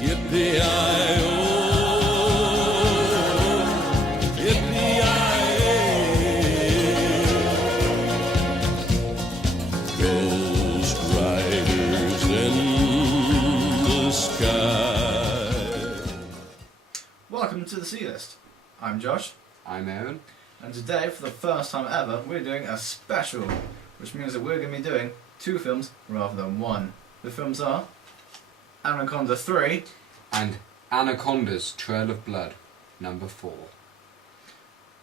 Yippee-i-oh, yippee-i-ay. Ghost riders in the sky. Welcome to the C List. I'm Josh. I'm Aaron. And today, for the first time ever, we're doing a special, which means that we're going to be doing 2 films rather than 1. The films are Anaconda 3 and Anacondas, Trail of Blood, number 4.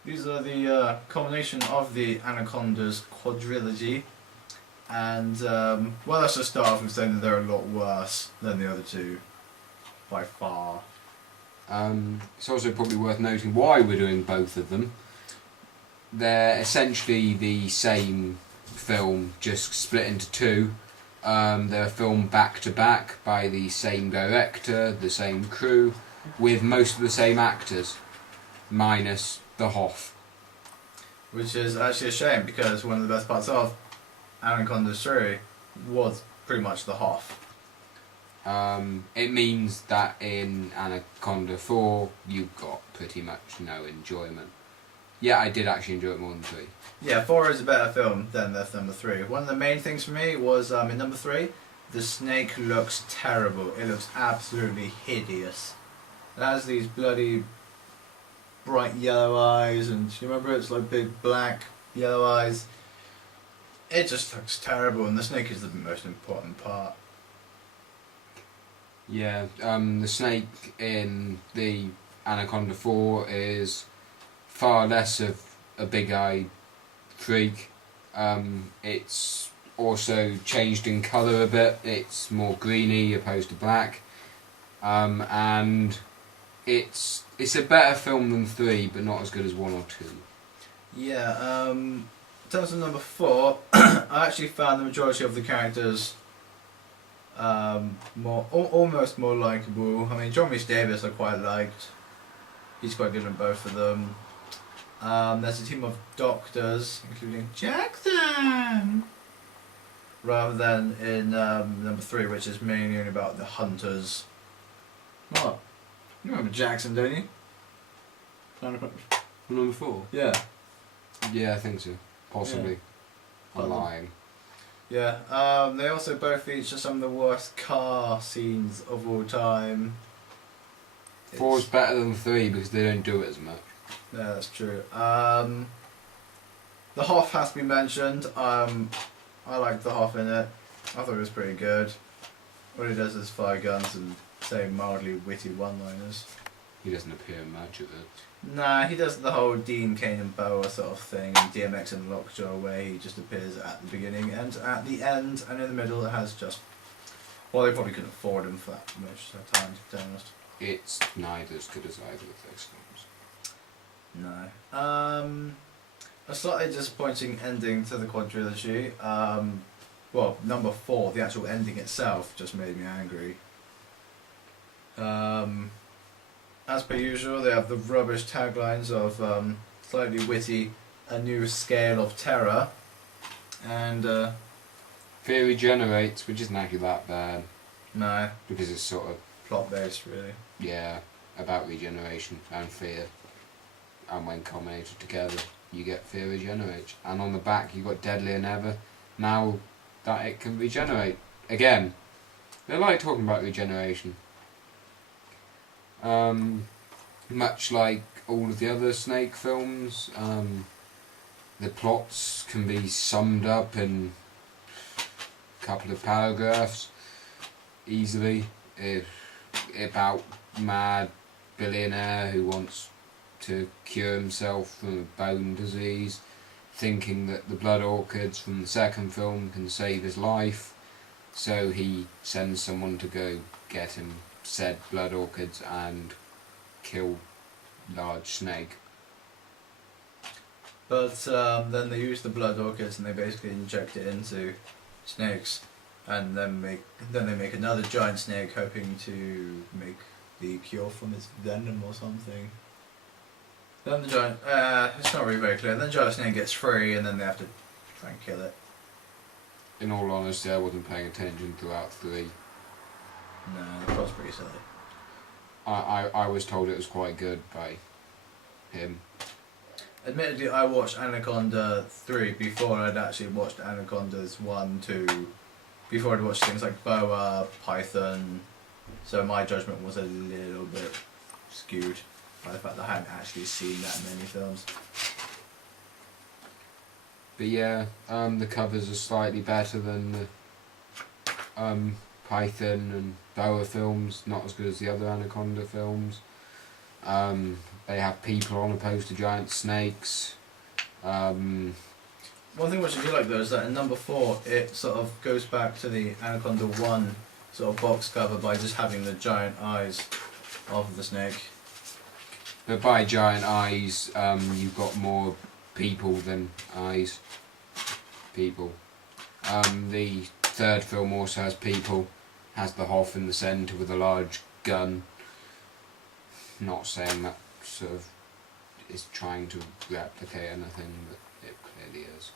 These are the culmination of the Anacondas quadrilogy, and well, let's just start off with saying that they're a lot worse than the other 2, by far. It's also probably worth noting why we're doing both of them. They're essentially the same film, just split into 2. They're filmed back to back by the same director, the same crew, with most of the same actors, minus the Hoff. Which is actually a shame, because one of the best parts of Anaconda 3 was pretty much the Hoff. It means that in Anaconda 4 you got pretty much no enjoyment. Yeah, I did actually enjoy it more than 3. Yeah, 4 is a better film than number 3. One of the main things for me was in number 3, the snake looks terrible. It looks absolutely hideous. It has these bloody bright yellow eyes, and you remember it's like big black yellow eyes. It just looks terrible, and the snake is the most important part. Yeah, the snake in the Anaconda 4 is far less of a big-eyed freak. It's also changed in colour a bit. It's more greeny opposed to black. And it's a better film than 3, but not as good as 1 or 2. Yeah, in terms of number 4, I actually found the majority of the characters almost more likeable. I mean, John Rhys Davies I quite liked. He's quite good in both of them. There's a team of doctors, including Jackson, rather than in number 3, which is mainly only about the hunters. What? You remember Jackson, don't you? Number 4? Yeah. Yeah, I think so. Possibly. Yeah. I'm lying. Yeah. They also both feature some of the worst car scenes of all time. 4 is better than 3 because they don't do it as much. Yeah, that's true. The Hoff has to be mentioned. I liked the Hoff in it. I thought it was pretty good. All he does is fire guns and say mildly witty one-liners. He doesn't appear in much of it. Nah, he does the whole Dean, Kane and Boa sort of thing, and DMX and Lockjaw, where he just appears at the beginning and at the end, and in the middle it has just... Well, they probably couldn't afford him for that much time, to be honest. It's neither as good as either of those films. No. A slightly disappointing ending to the quadrilogy. Well, number 4, the actual ending itself, just made me angry. As per usual, they have the rubbish taglines of slightly witty, a new scale of terror, and Fear regenerates, which isn't actually that bad. no, Because it's sort of, plot based really. yeah, about regeneration and fear. And when combinated together, you get fear regenerates. And on the back, you got deadlier than ever. Now that it can regenerate. Again, they like talking about regeneration. Much like all of the other Snake films, the plots can be summed up in a couple of paragraphs easily. About mad billionaire who wants to cure himself from a bone disease, thinking that the blood orchids from the second film can save his life, so he sends someone to go get him said blood orchids and kill large snake. But then they use the blood orchids and they basically inject it into snakes, and then they make another giant snake, hoping to make the cure from its venom or something. Then the giant, it's not really very clear. Then the giant snake gets free, and then they have to try and kill it. In all honesty, I wasn't paying attention throughout 3. No, the plot's pretty silly. I was told it was quite good by him. Admittedly, I watched Anaconda 3 before I'd actually watched Anacondas 1, 2, before I'd watched things like Boa, Python, so my judgment was a little bit skewed by the fact that I hadn't actually seen that many films. But yeah, the covers are slightly better than the Python and Boa films, not as good as the other Anaconda films. They have people on opposed to giant snakes. One thing which I do like though is that in number 4 it sort of goes back to the Anaconda 1 sort of box cover by just having the giant eyes of the snake. But by giant eyes, you've got more people than eyes. People. The third film also has people, has the Hoff in the centre with a large gun. Not saying that sort of is trying to replicate anything, but it clearly is.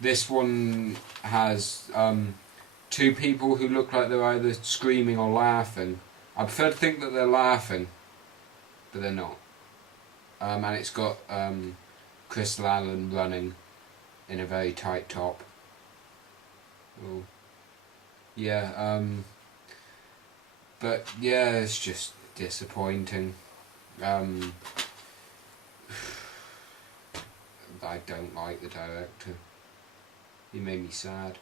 This one has 2 people who look like they're either screaming or laughing. I prefer to think that they're laughing, but they're not. And it's got Crystal Allen running in a very tight top. Oh. Yeah, but yeah, it's just disappointing. I don't like the director. He made me sad.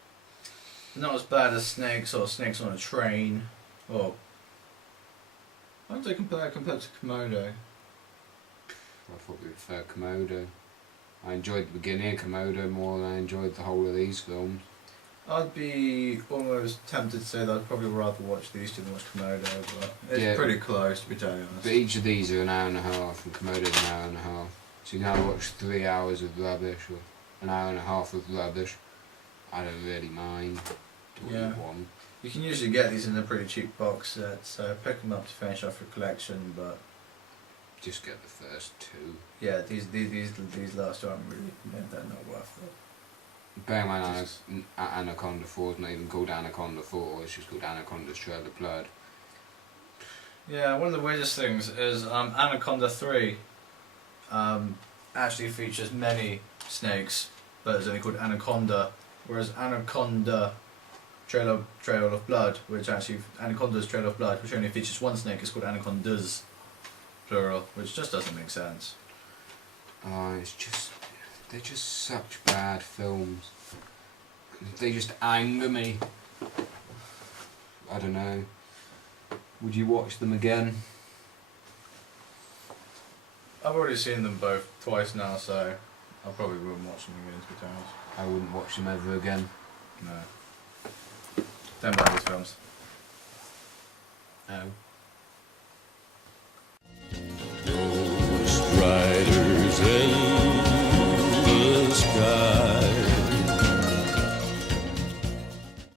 Not as bad as Snakes or Snakes on a Train, or how do they compared to Komodo? I probably prefer Komodo. I enjoyed the beginning of Komodo more than I enjoyed the whole of these films. I'd be almost tempted to say that I'd probably rather watch these two than watch Komodo, but it's pretty close to be totally honest. But each of these are an hour and a half, and Komodo's an hour and a half. So you can either watch 3 hours of rubbish or an hour and a half of rubbish. I don't really mind. Do what you want. You can usually get these in a pretty cheap box set, so pick them up to finish off your collection, but just get the first 2. yeah, these last two aren't really, they're not worth it. Bear in mind, Anaconda 4 is not even called Anaconda 4, it's just called Anaconda's Trail of Blood. Yeah, one of the weirdest things is Anaconda 3 actually features many snakes, but it's only called Anaconda, whereas Anaconda Trail of Blood, which actually, Anaconda's Trail of Blood, which only features 1 snake, is called Anacondas, plural, which just doesn't make sense. Oh, they're just such bad films. They just anger me. I don't know. Would you watch them again? I've already seen them both twice now, so I probably wouldn't watch them again, to be honest. I wouldn't watch them ever again. No. Don't buy these films. No. Ghost riders in